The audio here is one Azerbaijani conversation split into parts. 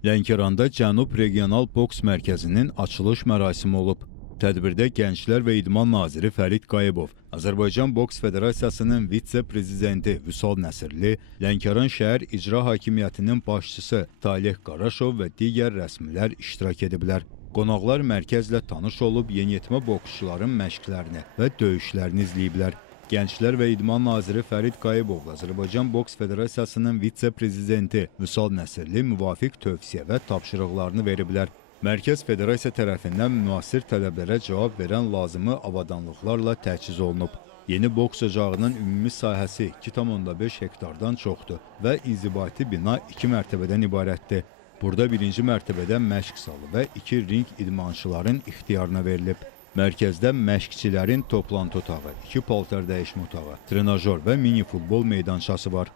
Lənkəranda Cənub Regional Boks Mərkəzinin açılış mərasimi olub. Tədbirdə Gənclər və İdman Naziri Fərid Qayıbov, Azərbaycan Boks Federasiyasının vitse-prezidenti Vüsal Nəsirli, Lənkəran şəhər İcra Hakimiyyətinin başçısı Talih Qaraşov və digər rəsmilər iştirak ediblər. Qonaqlar mərkəzlə tanış olub, yeniyetmə boksçuların məşqlərini və döyüşlərini izləyiblər. Gənclər və İdman Naziri Fərid Qayıbov, Azərbaycan Boks Federasiyasının vitse-prezidenti Vüsal Nəsirli müvafiq tövsiyə və tapşırıqlarını veriblər. Mərkəz Federasiya tərəfindən müasir tələblərə cavab verən lazımi avadanlıqlarla təchiz olunub. Yeni boks ocağının ümumi sahəsi 2,5 hektardan çoxdur və inzibati bina 2 mərtəbədən ibarətdir. Burada birinci mərtəbədə məşq salı və 2 ring idmançıların ixtiyarına verilib. Mərkəzdə məşqçilərin toplantı otağı, 2 paltar dəyişmə otağı, trenajör və mini futbol meydançası var.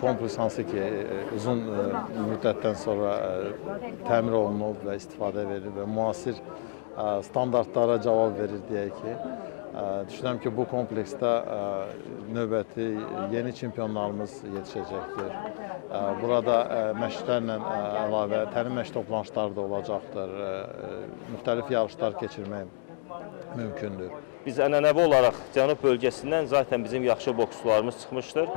Kompleks hansı ki uzun müddətdən sonra təmir olunub və istifadə verilir və müasir standartlara cavab verir deyək ki. Düşünürəm ki, bu kompleksdə növbəti yeni çempionlarımız yetişəcəkdir. Burada məşqlərlə əlavə təlim məşq toplanışları da olacaqdır. Müxtəlif yarışlar keçirmək mümkündür. Biz ənənəvi olaraq Cənub bölgəsindən zaten bizim yaxşı boksçularımız çıxmışdır.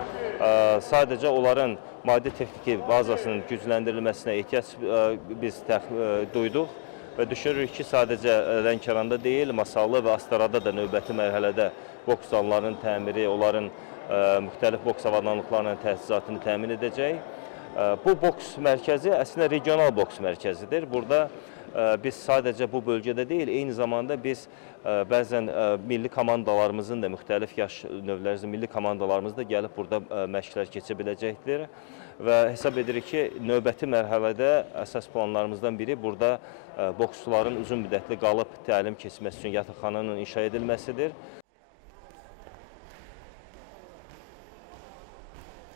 Sadəcə onların maddi texniki bazasının gücləndirilməsinə ehtiyac biz duyduq. Və düşünürük ki, sadəcə Lənkəranda deyil, Masallı və Astarada da növbəti mərhələdə boks zallarının təmiri, onların müxtəlif boks avadanlıqlarla təchizatını təmin edəcək. Bu boks mərkəzi əslində regional boks mərkəzidir. Burada biz sadəcə bu bölgədə deyil, eyni zamanda biz bəzən milli komandalarımızın da, müxtəlif yaş növlərimizin milli komandalarımız da gəlib burada məşqlər keçə biləcəkdir. Və hesab edirik ki, növbəti mərhələdə əsas planlarımızdan biri burada boksçuların uzun müddətli qalıb təlim keçməsi üçün yataqxananın inşa edilməsidir.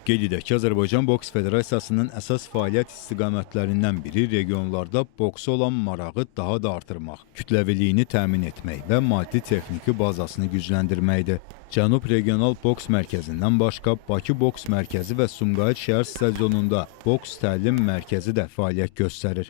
Qeyd edək ki, Azərbaycan Boks Federasiyasının əsas fəaliyyət istiqamətlərindən biri regionlarda boksa olan marağı daha da artırmaq, kütləviliyini təmin etmək və maddi texniki bazasını gücləndirməkdir. Cənub Regional Boks Mərkəzindən başqa Bakı Boks Mərkəzi və Sumqayıt şəhər stadionunda boks təlim mərkəzi də fəaliyyət göstərir.